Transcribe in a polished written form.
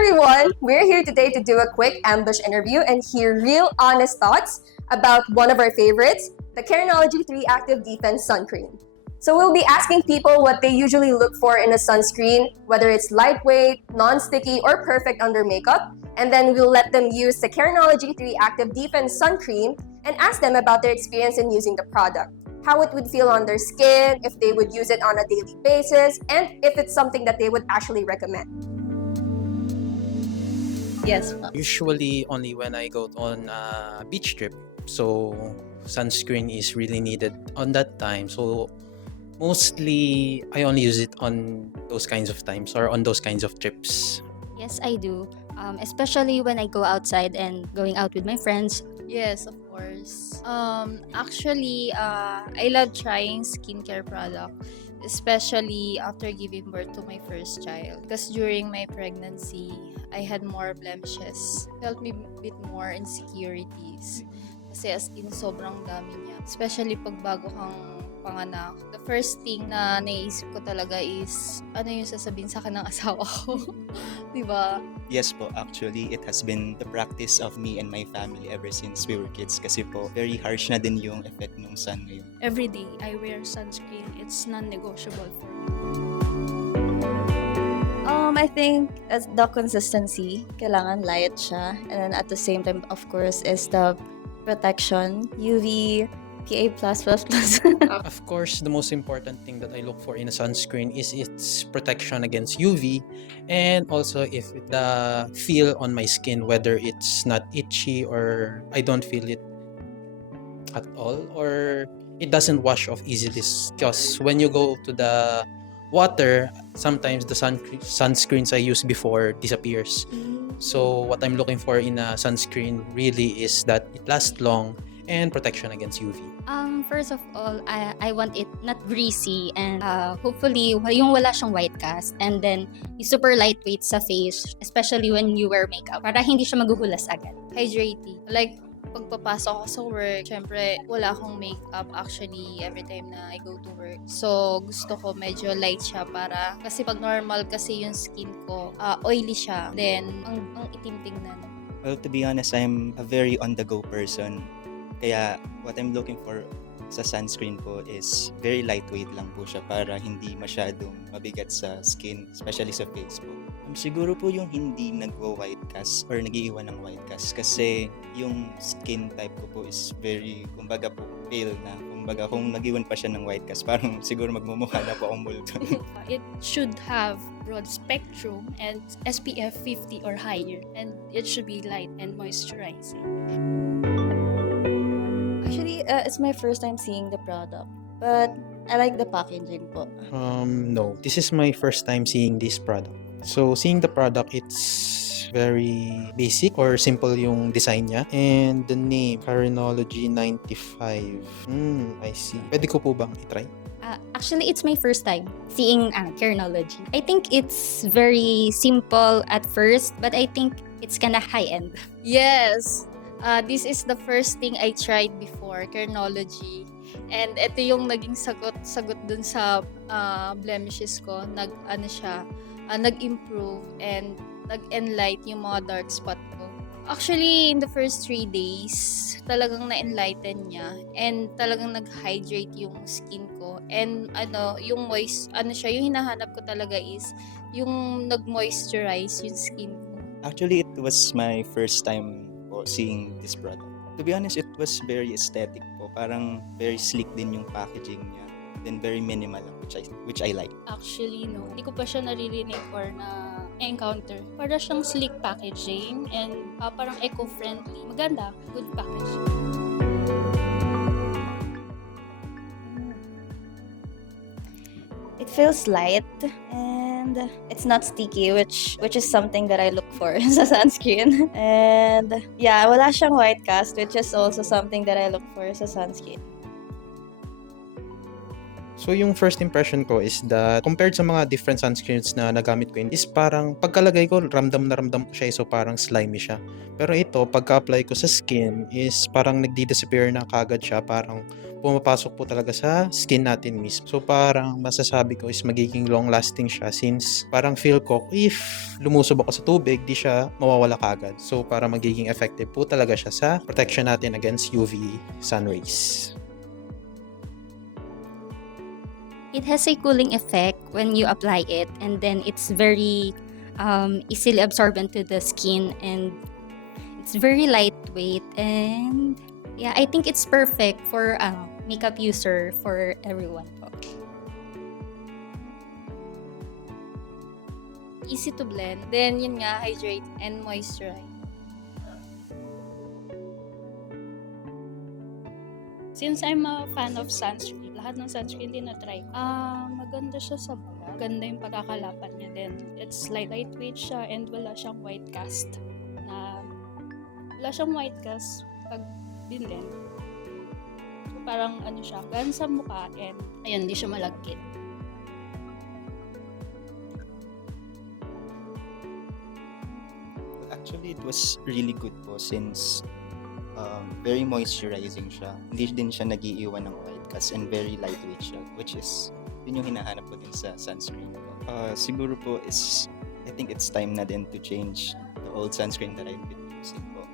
everyone! We're here today to do a quick ambush interview and hear real honest thoughts about one of our favorites, the Carenology 3 Active Defense Sunscreen. So we'll be asking people what they usually look for in a sunscreen, whether it's lightweight, non-sticky, or perfect under makeup, and then we'll let them use the Carenology 3 Active Defense Sun Cream and ask them about their experience in using the product, how it would feel on their skin, if they would use it on a daily basis, and if it's something that they would actually recommend. Yes. Usually only when I go on a beach trip. So sunscreen is really needed on that time. So mostly I only use it on those kinds of times or on those kinds of trips. Yes, I do. Especially when I go outside and going out with my friends. Yes, of course. Actually, I love trying skincare product, especially after giving birth to my first child. Because during my pregnancy, I had more blemishes. Felt me a bit more insecurities. Kasi as in, sobrang dami niya. Especially pag bago kang panganak. The first thing na naisip ko talaga is, ano yung sasabihin sa akin ng asawa ko? Diba? Yes po, actually, it has been the practice of me and my family ever since we were kids. Kasi po, very harsh na din yung effect ng sun ngayon. Every day, I wear sunscreen. It's non-negotiable for me. I think as the consistency, kailangan light siya. And then at the same time, of course, is the protection, UV, PA+++. Of course, the most important thing that I look for in a sunscreen is its protection against UV, and also if the feel on my skin, whether it's not itchy or I don't feel it at all, or it doesn't wash off easily. Because when you go to the water, sometimes the sunscreens I used before disappears. So what I'm looking for in a sunscreen really is that it lasts long and protection against UV. First of all, I want it not greasy and hopefully yung wala siyang white cast, and then yung super lightweight sa face, especially when you wear makeup, para hindi siya maghuhulas agad. Hydrating. Like, pagpapasok ako sa work, syempre, wala akong makeup actually every time na I go to work. So, gusto ko medyo light siya para, kasi pag normal kasi yung skin ko, oily siya. Then, ang itim tingnan. Well, to be honest, I'm a very on-the-go person. Kaya, what I'm looking for sa sunscreen po is very lightweight lang po siya para hindi masyadong mabigat sa skin, especially sa face po. Siguro po yung hindi nagwa-white cast or nag-iiwan ng white cast kasi yung skin type ko po is very, kumbaga po, pale na. Kumbaga kung nag-iwan pa siya ng white cast, parang siguro magmumukha na po akong multo. It should have broad spectrum and SPF 50 or higher, and it should be light and moisturizing. Actually, it's my first time seeing the product. But I like the packaging po. No, this is my first time seeing this product. So seeing the product, it's very basic or simple yung design niya. And the name, Carenology 95. I see. Pwede ko po bang itry? Actually, it's my first time seeing Carenology. I think it's very simple at first, but I think it's kinda high-end. Yes! This is the first thing I tried before, Carenology. And ito yung naging sagot dun sa blemishes ko. Nag-improve and nag-enlight yung mga dark spot ko. Actually, in the first 3 days, talagang na-enlighten niya and talagang nag-hydrate yung skin ko. And yung yung hinahanap ko talaga is yung nag-moisturize yung skin ko. Actually, it was my first time po seeing this product. To be honest, it was very aesthetic po. Parang very sleek din yung packaging niya. Then very minimal, which I like. Actually, no. Hindi ko pa siya naririnig or na-encounter. Para siyang sleek packaging and parang eco-friendly. Maganda. Good packaging. It feels light and it's not sticky, which is something that I look for sa sunscreen. And yeah, wala siyang white cast, which is also something that I look for sa sunscreen. So yung first impression ko is that compared sa mga different sunscreens na nagamit ko is parang pagkalagay ko ramdam ko siya, so parang slimy siya. Pero ito pagka-apply ko sa skin is parang nagdi-disappear na kagad siya, parang pumapasok po talaga sa skin natin mismo. So parang masasabi ko is magiging long lasting siya since parang feel ko if lumusob ako sa tubig, di siya mawawala kagad. So parang magiging effective po talaga siya sa protection natin against UV sun rays. It has a cooling effect when you apply it, and then it's very easily absorbent to the skin, and it's very lightweight, and yeah, I think it's perfect for makeup user for everyone po. Easy to blend. Then, yun nga, hydrate and moisturize. Since I'm a fan of sunscreen, lahat ng sunscreen din na-try ko. Maganda siya sa mukha. Ganda yung pagkakalapan niya din. It's lightweight siya and wala siyang white cast. Wala siyang white cast pag binlend. So, parang ano siya, gan sa mukha and ayun, di siya malagkit. Actually, it was really good po since very moisturizing siya. Hindi din siya nag-iiwan ng white cast and very lightweight siya, which is yun yung hinahanap ko din sa sunscreen ko. Siguro po is, I think it's time na din to change the old sunscreen that I've been using po.